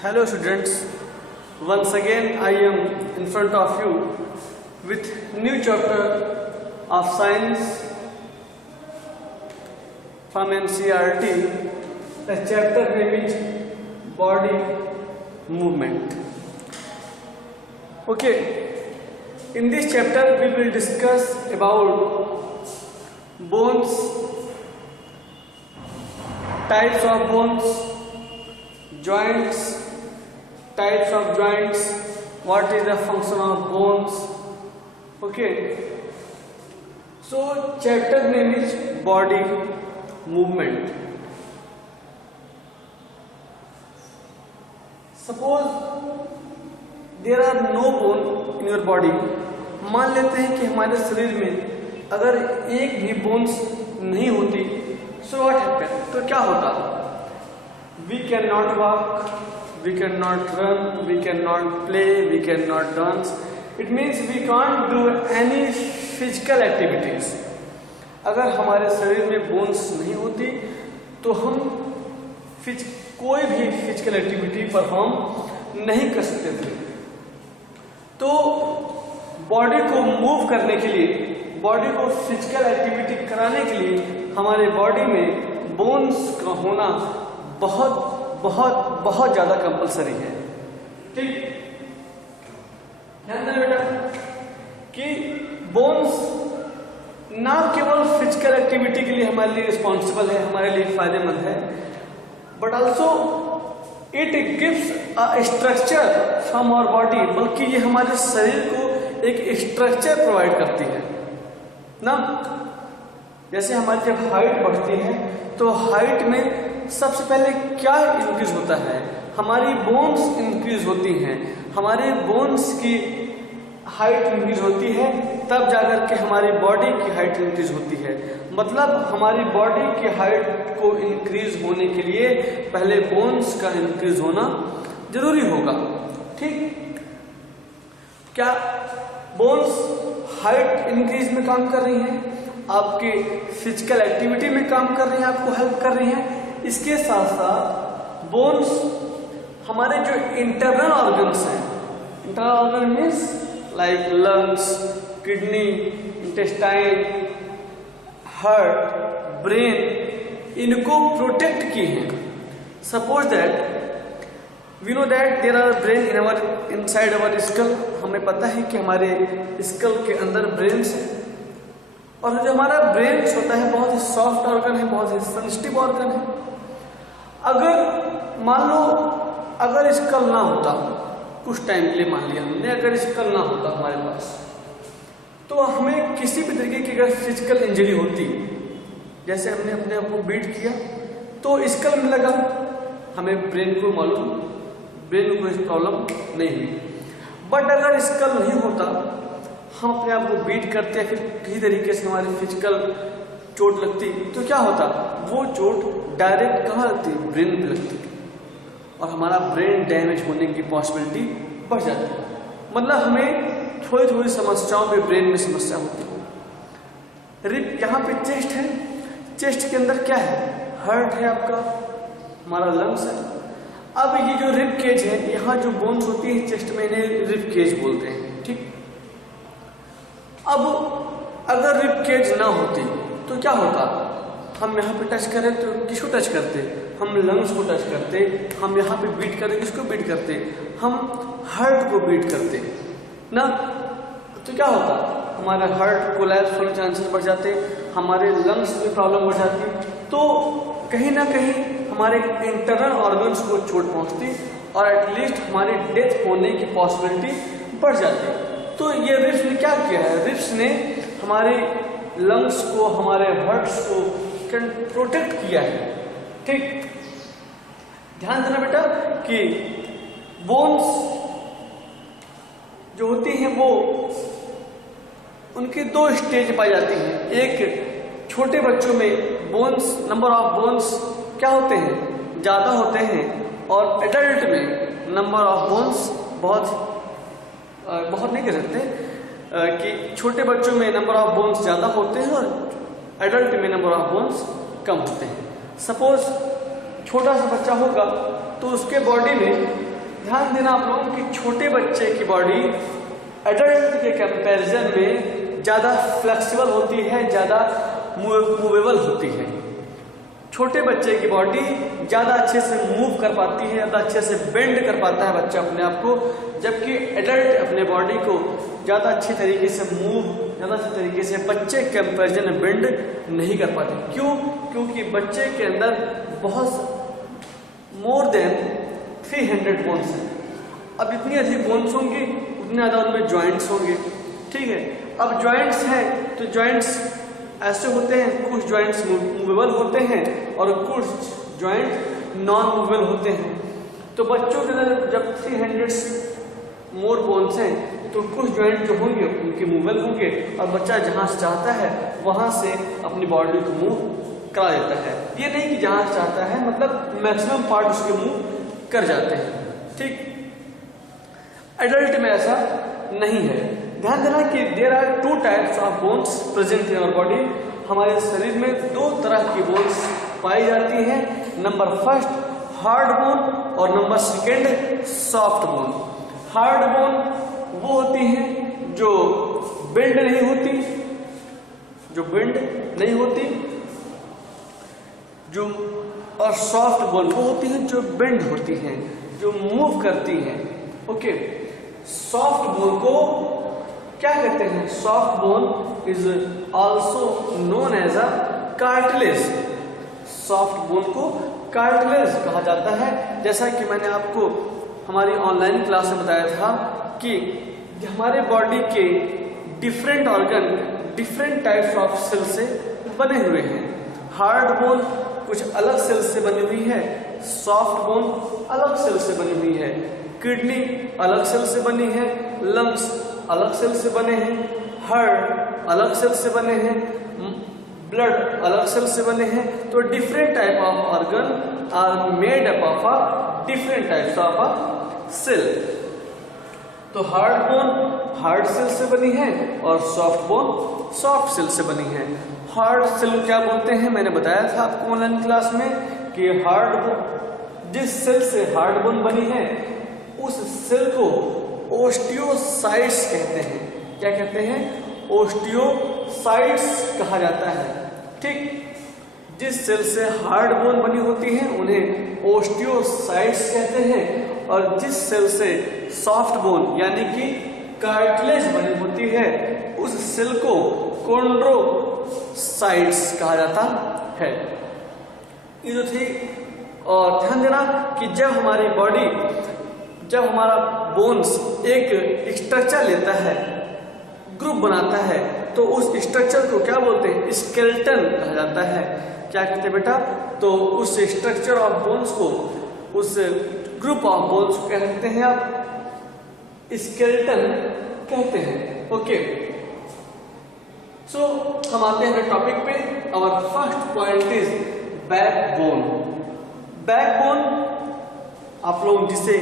Hello students, once again I am in front of you with new chapter of science from NCERT, the chapter name is body movement. Okay, in this chapter we will discuss about bones, types of bones, joints, types of joints, what is the function of bones. Okay, so chapter name is body movement. Suppose there are no bone in your body. मान लेते हैं कि हमारे शरीर में अगर एक भी बोन्स नहीं होती, so what happen? तो क्या होता? We cannot walk, we cannot run, we cannot play, we cannot dance. It means we can't do any physical activities. अगर हमारे शरीर में बोन्स नहीं होती तो हम कोई भी फिजिकल एक्टिविटी परफॉर्म नहीं कर सकते थे. तो बॉडी को मूव करने के लिए, बॉडी को फिजिकल एक्टिविटी कराने के लिए हमारे बॉडी में बोन्स का होना बहुत बहुत बहुत ज्यादा कंपलसरी है. ठीक, ध्यान देना बेटा कि बोन्स ना केवल फिजिकल एक्टिविटी के लिए हमारे लिए रिस्पॉन्सिबल है, हमारे लिए फायदेमंद है, but also it gives a structure from our body. बल्कि ये हमारे शरीर को एक स्ट्रक्चर प्रोवाइड करती है ना. जैसे हमारी जब हाइट बढ़ती है तो हाइट में सबसे पहले क्या इंक्रीज होता है? हमारी बोन्स इंक्रीज होती हैं. हमारी बोन्स की हाइट इंक्रीज होती है, तब जाकर के हमारी बॉडी की हाइट इंक्रीज होती है. मतलब हमारी बॉडी की हाइट को इंक्रीज होने के लिए पहले बोन्स का इंक्रीज होना जरूरी होगा. ठीक, क्या बोन्स हाइट इंक्रीज में काम कर रही हैं, आपकी फिजिकल एक्टिविटी में काम कर रही हैं, आपको हेल्प कर रही हैं. इसके साथ साथ बोन्स हमारे जो इंटरनल ऑर्गन्स हैं, internal organ means like lungs, kidney, intestine, heart, brain, इनको प्रोटेक्ट की हैं. Suppose that we know that there are brain in our inside our skull. हमें पता है कि हमारे स्कल के अंदर ब्रेन्स है, और जो हमारा ब्रेन्स होता है बहुत ही सॉफ्ट ऑर्गन है, बहुत ही सेंसिटिव ऑर्गन है. अगर मान लो अगर स्कल ना होता, कुछ टाइम के लिए मान लिया हमने, अगर स्कल ना होता हमारे पास, तो हमें किसी भी तरीके की अगर फिजिकल इंजरी होती, जैसे हमने अपने आप को बीट किया तो स्कल में लगा, हमें ब्रेन को मालूम, ब्रेन को कोई प्रॉब्लम नहीं हुई. बट अगर स्कल नहीं होता, हम अपने आप को बीट करते हैं, फिर किसी तरीके से हमारी फिजिकल चोट लगती, तो क्या होता? वो चोट डायरेक्ट कहाँ लगती? ब्रेन पे लगती, और हमारा ब्रेन डैमेज होने की पॉसिबिलिटी बढ़ जाती है. मतलब हमें थोड़ी थोड़ी समस्याओं में ब्रेन में समस्या होती है. रिप यहाँ पे चेस्ट है, चेस्ट के अंदर क्या है? हार्ट है आपका, हमारा लंग्स है. अब ये जो रिप केज है, यहाँ जो बोन्स होती है चेस्ट में, इन्हें रिप केज बोलते हैं. ठीक, अब अगर रिप केज ना होती तो क्या होता? हम यहाँ पे टच करें तो किसको टच करते? हम लंग्स को टच करते. हम यहाँ पे बीट करें, किसको बीट करते? हम हार्ट को बीट करते ना. तो क्या होता? हमारे हार्ट कोलैप्स होने के चांसेस बढ़ जाते, हमारे लंग्स में प्रॉब्लम बढ़ जाती. तो कहीं ना कहीं हमारे इंटरनल ऑर्गन्स को चोट पहुंचती, और एटलीस्ट हमारी डेथ होने की पॉसिबिलिटी बढ़ जाती. तो ये रिप्स ने क्या किया है? रिप्स ने हमारे लंग्स को, हमारे हार्ट्स को प्रोटेक्ट किया है. ठीक, ध्यान देना बेटा कि बोन्स जो होती हैं वो उनके दो स्टेज पाई जाती हैं. एक, छोटे बच्चों में बोन्स, नंबर ऑफ बोन्स क्या होते हैं? ज्यादा होते हैं, और एडल्ट में नंबर ऑफ बोन्स बहुत नहीं कह सकते कि छोटे बच्चों में नंबर ऑफ बोन्स ज्यादा होते हैं और एडल्ट में नंबर ऑफ बोन्स कम होते हैं. सपोज छोटा सा बच्चा होगा तो उसके बॉडी में ध्यान देना आप लोगों की छोटे बच्चे की बॉडी एडल्ट के कंपैरिजन में ज़्यादा फ्लेक्सिबल होती है, ज़्यादा मूवेबल होती है। छोटे बच्चे की बॉडी ज़्यादा अच्छे से मूव कर पाती है, ज़्यादा अच्छे से बेंड कर पाता है बच्चा अपने आप को, जबकि एडल्ट अपने बॉडी को ज़्यादा अच्छी तरीके से मूव, ज़्यादा अच्छी तरीके से बच्चे के कंपैरिजन में बेंड नहीं कर पाते। क्यों? क्योंकि बच्चे के अंदर बहुत मोर देन 300 बोन्स हैं। अब इतनी अधिक बोन्स होंगी उतने ज़्यादा उनमें जॉइंट्स होंगे, ठीक है। अब जॉइंट्स हैं तो जॉइंट्स ऐसे होते हैं, कुछ जॉइंट्स मूवेबल होते हैं और कुछ जॉइंट नॉन मूवेबल होते हैं। तो बच्चों के अंदर जब 300 मोर बोन्स हैं तो कुछ जॉइंट जो होंगे उनके मूवेबल होंगे और बच्चा जहाँ से चाहता है वहाँ से अपनी बॉडी को मूव करा देता है। ये नहीं कि जहाँ से चाहता है, मतलब मैक्सिमम पार्ट उसके मूव कर जाते हैं, ठीक। एडल्ट में ऐसा नहीं है। ध्यान देना कि there are 2 types of bones present in our body. हमारे शरीर में 2 तरह की बोन्स पाई जाती हैं। नंबर फर्स्ट हार्ड बोन और number second soft bone. Hard bone वो होती हैं जो बेंड नहीं होती, जो और सॉफ्ट बोन वो होती हैं जो बेंड होती हैं, जो मूव करती हैं। ओके, सॉफ्ट बोन को क्या कहते हैं? Soft bone is also known as a cartilage. Soft bone को कार्टिलेज कहा जाता है। जैसा कि मैंने आपको हमारी ऑनलाइन क्लास में बताया था कि हमारे बॉडी के different organ different types of cell से बने हुए हैं। हार्ड बोन कुछ अलग सेल से बनी हुई है, सॉफ्ट बोन अलग सेल से बनी हुई है, किडनी अलग सेल से बनी है, लंग्स अलग सेल से बने हैं, हार्ट अलग सेल से बने हैं, ब्लड अलग सेल से बने हैं। तो different type of organ are made up of a different types of a cell. तो हार्ड बोन हार्ड सेल से बनी है और सॉफ्ट बोन सॉफ्ट सेल से बनी है। हार्ड सेल क्या बोलते हैं? मैंने बताया था आपको ऑनलाइन क्लास में कि हार्ड बोन, जिस सेल से हार्ड बोन बनी है उस सेल को ओस्टियोसाइट्स कहते हैं। क्या कहते हैं? ओस्टियोसाइट्स कहा जाता है, ठीक। जिस सेल से हार्ड बोन बनी होती है उन्हें ओस्टियोसाइट्स कहते हैं और जिस सेल से सॉफ्ट बोन यानी कि कार्टिलेज बनी होती है उस सेल को कोंड्रोसाइट्स कहा जाता है। ये जो थी, और ध्यान देना कि जब हमारा बोन्स एक स्ट्रक्चर लेता है, ग्रुप बनाता है, तो उस स्ट्रक्चर को क्या बोलते हैं? स्केलेटन कहा जाता है। क्या कहते हैं बेटा? तो उस स्ट्रक्चर ऑफ बोन्स को, उस ग्रुप ऑफ बोन्स को क्या कहते हैं आप? स्केलेटन कहते हैं। ओके, सो हम आते हैं टॉपिक पे। Our first point is backbone. Backbone आप लोग जिसे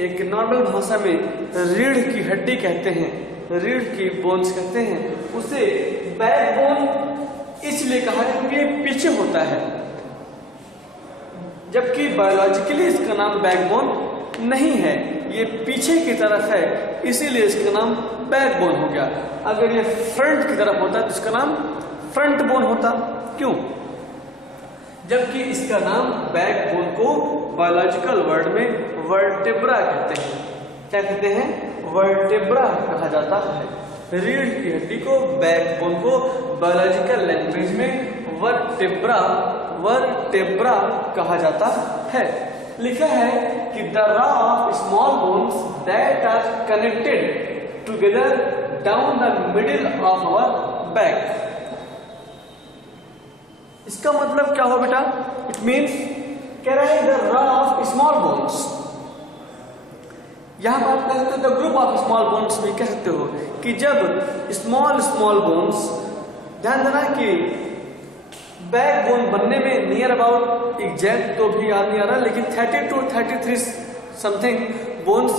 एक नॉर्मल भाषा में रीढ़ की हड्डी कहते हैं, रीढ़ की बोन्स कहते हैं, उसे बैकबोन इसलिए कहा है क्योंकि ये पीछे होता है, जबकि बायोलॉजिकली इसका नाम बैकबोन नहीं है, ये पीछे की तरफ है, इसीलिए इसका नाम बैकबोन हो गया। अगर ये फ्रंट की तरफ होता तो इसका नाम फ्रंट बोन होता। क्यों? जबकि इसका नाम बैकबोन को बायोलॉजिकल वर्ड में वर्टेब्रा कहते हैं। क्या कहते हैं? वर्टेब्रा कहा जाता है। रीढ़ की हड्डी को, बैकबोन को बायोलॉजिकल लैंग्वेज में वर्टेब्रा कहा जाता है। लिखा है कि the row of small bones that are connected together down the middle of our back. इसका मतलब क्या हो बेटा? इट मीन्स कह रहा है the row of small bones. यहां पर आप कह सकते हो the group of small bones भी कह सकते हो कि जब स्मॉल बोन्स, ध्यान देना कि बैकबोन बनने में नियर अबाउट एग्जैक्ट तो भी याद नहीं आ रहा, लेकिन 30 to 33 समथिंग बोन्स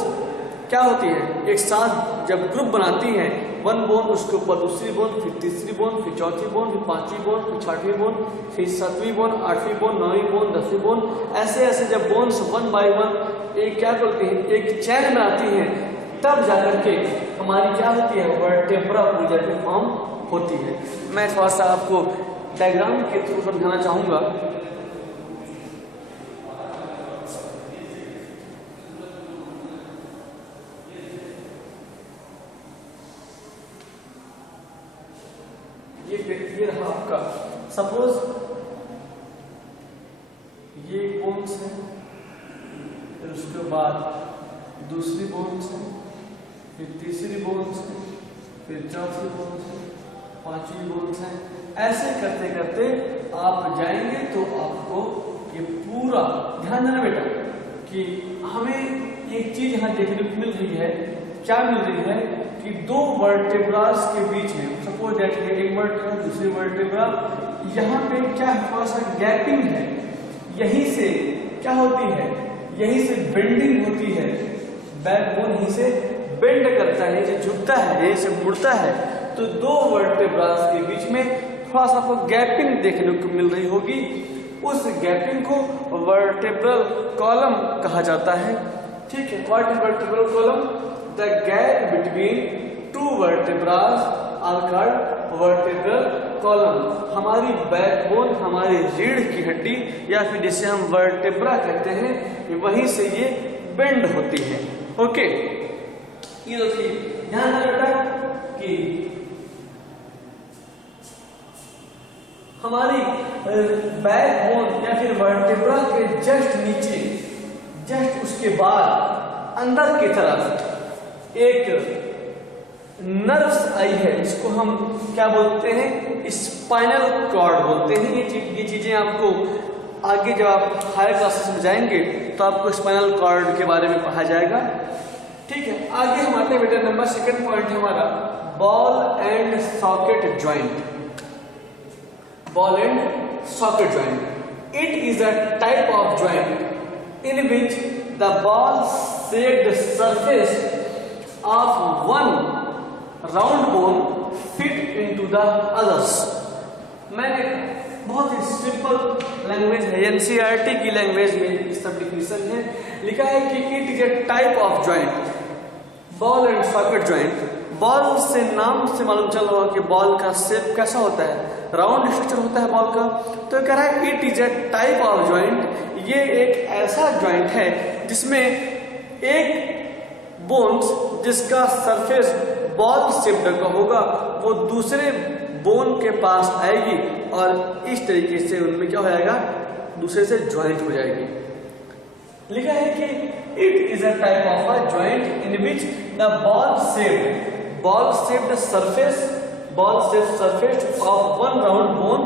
क्या होती है, एक साथ जब ग्रुप बनाती हैं वन बोन, उसके ऊपर दूसरी बोन, फिर तीसरी बोन, फिर चौथी बोन, फिर पांचवी बोन, फिर छठवीं बोन, फिर सातवीं बोन, आठवीं बोन, नौवीं बोन, 10वीं बोन, ऐसे ऐसे जब बोन्स वन बाय वन एक क्या करते हैं, एक चैन में आती हैं, तब जाकर के हमारी क्या होती है, वर्टेब्रा पूरी जाकर फॉर्म होती है। मैं थोड़ा सा आपको डायग्राम के थ्रू समझाना चाहूंगा। ये रहा आपका, सपोज ये बोन्स है, फिर उसके बाद दूसरी बोन्स है, फिर तीसरी बोन्स है, फिर चौथी बोन्स है, पांचवी बोन्स है। ऐसे करते करते आप जाएंगे तो आपको ये पूरा ध्यान देना बेटा कि हमें एक चीज यहाँ देखने को मिल रही है। क्या मिल रही है कि दो वर्टेब्रास के बीच में, सपोज दैट एक वर्टेब्रा दूसरी वर्टेब्रा, यहाँ पे क्या थोड़ा सा गैपिंग है, यहीं से क्या होती है, यहीं से बेंडिंग होती है, बैकबोन यहीं से बेंड करता है, यहीं से झुकता है, यहीं से मुड़ता है। तो दो वर्टेब्रास के बीच में थोड़ा सा आपको गैपिंग देखने को मिल रही होगी। उस गैपिंग को वर्टेब्रल कॉलम कहा जाता है। ठीक है, what is vertebral column? The gap between two vertebras are called vertebral column. हमारी बैकबोन, हमारी रीढ़ की हड्डी या फिर जिसे हम वर्टेब्रा कहते हैं, वहीं से ये बेंड होती है। ओके, ये देखिए ध्यान रखना कि हमारी बैकबोन या फिर वर्टेब्रा के जस्ट नीचे, जस्ट उसके बाद अंदर की तरफ एक नर्व्स आई है, इसको हम क्या बोलते हैं, स्पाइनल कॉर्ड बोलते हैं। ये चीजें आपको आगे जब आप हायर क्लासेस में जाएंगे तो आपको स्पाइनल कॉर्ड के बारे में पढ़ा जाएगा। ठीक है, आगे हम आते हैं बेटा, नंबर सेकंड पॉइंट है हमारा ball and socket joint. Ball and socket joint, it is a type of joint in which the ball shaped surface of one round bone fit into the others। मैंने बहुत ही simple language है, NCERT की language में इस सब definition है, लिखा है कि it is a type of joint, ball and socket joint. Ball से नाम से मालूम चल रहा है कि बॉल का शेप कैसा होता है, राउंड स्ट्रक्चर होता है बॉल का। तो कह रहा है it is a type of joint, ये एक ऐसा ज्वाइंट है जिसमें एक बोन्स जिसका सरफेस बॉल शेप्ड का होगा, वो दूसरे बोन के पास आएगी और इस तरीके से उनमें क्या हो जाएगा, दूसरे से ज्वाइंट हो जाएगी। लिखा है कि it is a type of a joint in which the ball shaped surface of one round bone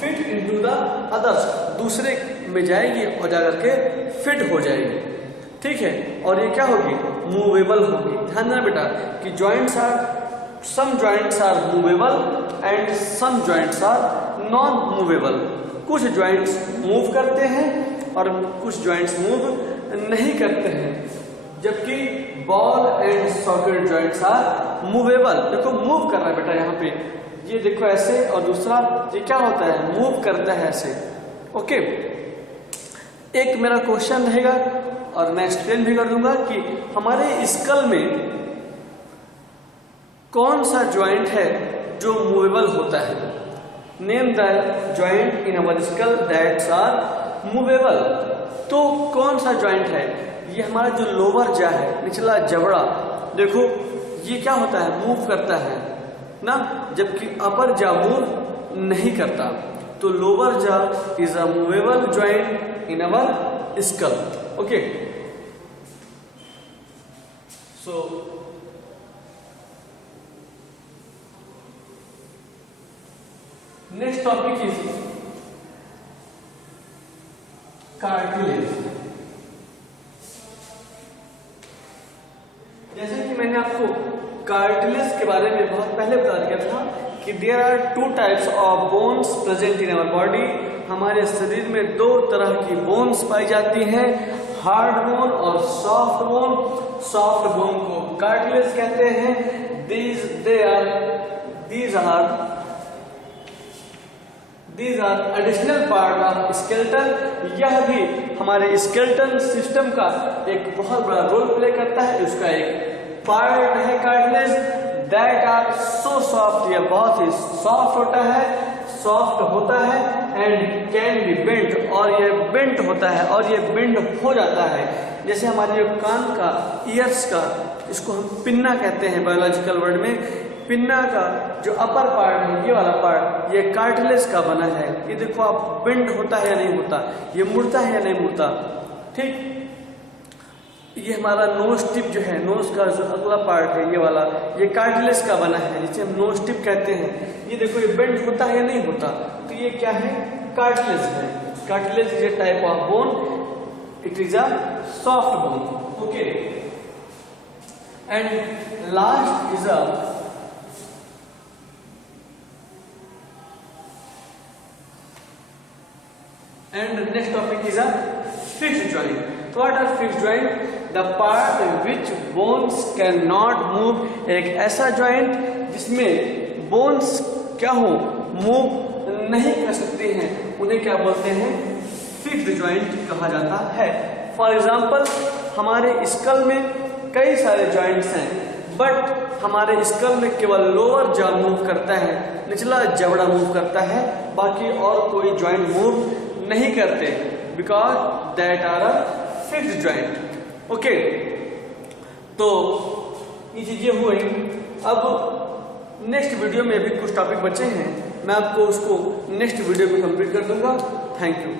fit into the others, दूसरे में जाएगी और जाकर के फिट हो जाएगी। ठीक है, और ये क्या होगी, मूवेबल होगी। ध्यान देना बेटा कि joints are, some joints are movable and some joints are non movable. कुछ जॉइंट्स मूव करते हैं और कुछ जॉइंट्स मूव नहीं करते हैं, जबकि ball and socket joints are movable. देखो मूव कर रहा है बेटा, यहाँ पे ये देखो ऐसे, और दूसरा ये क्या होता है, मूव करता है ऐसे। ओके, एक मेरा क्वेश्चन रहेगा और मैं एक्सप्लेन भी कर दूंगा कि हमारे स्कल में कौन सा ज्वाइंट है जो मूवेबल होता है। Name the joint in our skull that's are movable. तो कौन सा ज्वाइंट है, ये हमारा जो लोअर जा है, निचला जबड़ा, देखो ये क्या होता है, मूव करता है ना, जबकि अपर जा मूव नहीं करता। तो lower jaw is a movable joint in our skull. Okay, so next topic is cartilage। जैसे कि मैंने आपको कार्टिलेज के बारे में बहुत पहले बता दिया था कि there are two types of bones present in our body. हमारे शरीर में दो तरह की बोन्स पाई जाती हैं, हार्ड बोन और सॉफ्ट बोन। सॉफ्ट बोन को कार्टिलेज कहते हैं, these are additional part of skeleton। यह भी हमारे skeleton सिस्टम का एक बहुत बड़ा रोल प्ले करता है। उसका एक पार्ट है cartilage that are so soft, यह बहुत ही सॉफ्ट होता है and can be bent, और यह बेंट होता है और यह बेंड हो जाता है। जैसे हमारे जो कान का ईयर्स का, इसको हम पिन्ना कहते हैं बायोलॉजिकल वर्ड में। पिन्ना का जो अपर पार्ट है, ये वाला पार्ट, ये कार्टिलेज का बना है। ये देखो आप, बेंड होता है या नहीं होता, ये मुड़ता है या नहीं मुड़ता। ठीक, ये हमारा नोज टिप जो है, नोज का जो अगला पार्ट है ये वाला, ये कार्टिलेज का बना है, जिसे हम नोज टिप कहते हैं। ये देखो, ये बेंड होता है या नहीं होता, तो ये क्या है, कार्टिलेज है। Cartilage is a type of bone, it is a soft bone. Okay, and last is a and next topic is a fixed joint. So what are fixed joint? The part which bones cannot move। एक ऐसा joint जिसमें bones क्या हो, move नहीं कर सकते हैं, उन्हें क्या बोलते हैं, फिक्स्ड joint कहा जाता है। फॉर एग्जाम्पल, हमारे स्कल में कई सारे joints हैं, बट हमारे स्कल में केवल लोअर जॉ मूव करता है, निचला जबड़ा मूव करता है, बाकी और कोई joint मूव नहीं करते, because that are a fixed joint. Okay, तो ये चीजें हुई। अब नेक्स्ट वीडियो में भी कुछ टॉपिक बचे हैं, मैं आपको उसको नेक्स्ट वीडियो में कंप्लीट कर दूंगा। Thank you.